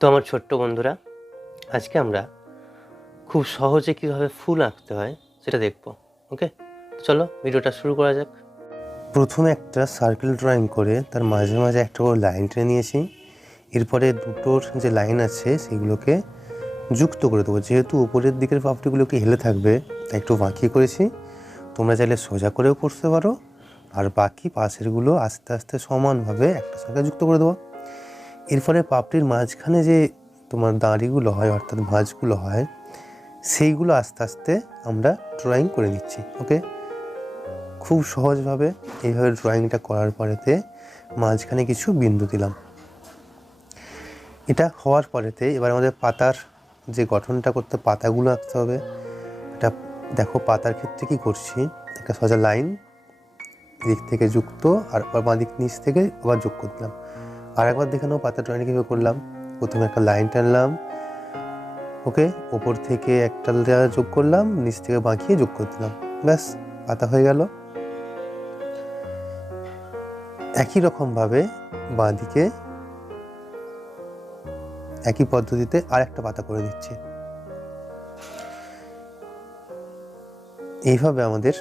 তো আমার ছোট্ট বন্ধুরা, আজকে আমরা খুব সহজে কীভাবে ফুল আঁকতে হয় সেটা দেখব। ওকে, চলো ভিডিওটা শুরু করা যাক। প্রথমে একটা সার্কেল ড্রয়িং করে তার মাঝে মাঝে একটা করে লাইন টেনে নিয়েছি। এরপরে দুটোর যে লাইন আছে সেগুলোকে যুক্ত করে দেবো। যেহেতু উপরের দিকের পাপড়িগুলোকে হেলে থাকবে তাই একটু বাঁকিয়ে করেছি। তোমরা চাইলে সোজা করেও করতে পারো, আর বাকি পাশেরগুলো আস্তে আস্তে সমানভাবে একটা সঙ্গে যুক্ত করে দেবো। এরপরে পাপড়ির মাঝখানে যে তোমার দাঁড়িগুলো হয় অর্থাৎ ভাঁজগুলো হয় সেইগুলো আস্তে আস্তে আমরা ড্রয়িং করে নিচ্ছি। ওকে, খুব সহজভাবে এইভাবে ড্রয়িংটা করার পরেতে মাঝখানে কিছু বিন্দু দিলাম। এটা হওয়ার পরেতে এবার আমাদের পাতার যে গঠনটা করতে পাতাগুলো আঁকতে হবে। এটা দেখো পাতার ক্ষেত্রে কি করছি, একটা সোজা লাইন দিক থেকে যুক্ত আর বাঁ দিক নিচ থেকে আবার যোগ করে দিলাম। আর একবার দেখে নাও পাতা ড্রয়িং কীভাবে করলাম। প্রথমে একটা লাইন টানলাম, ওকে, ওপর থেকে একটা লেয়ার যোগ করলাম, নিচ থেকে বাঁকিয়ে যোগ করে দিলাম, ব্যাস পাতা হয়ে গেল। একই রকমভাবে বাঁ দিকে একই পদ্ধতিতে আর একটা পাতা করে দিচ্ছি। এইভাবে আমাদের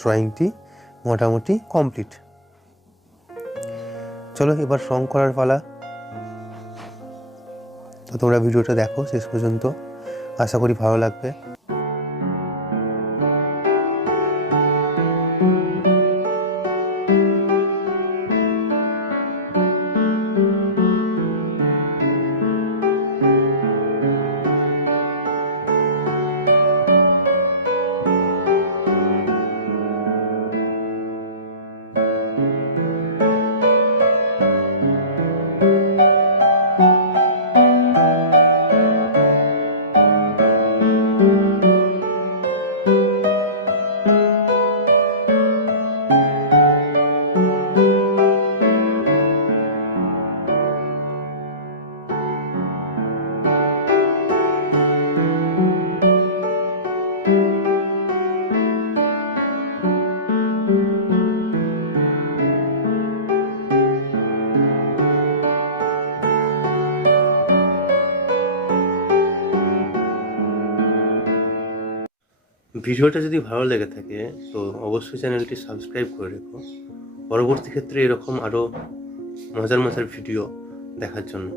ড্রয়িংটি মোটামুটি কমপ্লিট। চলো এবার রং করার পালা। তো তোমরা ভিডিওটা দেখো শেষ পর্যন্ত, আশা করি ভালো লাগবে। ভিডিওটা যদি ভালো লেগে থাকে তো অবশ্যই চ্যানেলটি সাবস্ক্রাইব করে রেখো পরবর্তী ক্ষেত্রে এরকম আরও মজার মজার ভিডিও দেখার জন্য।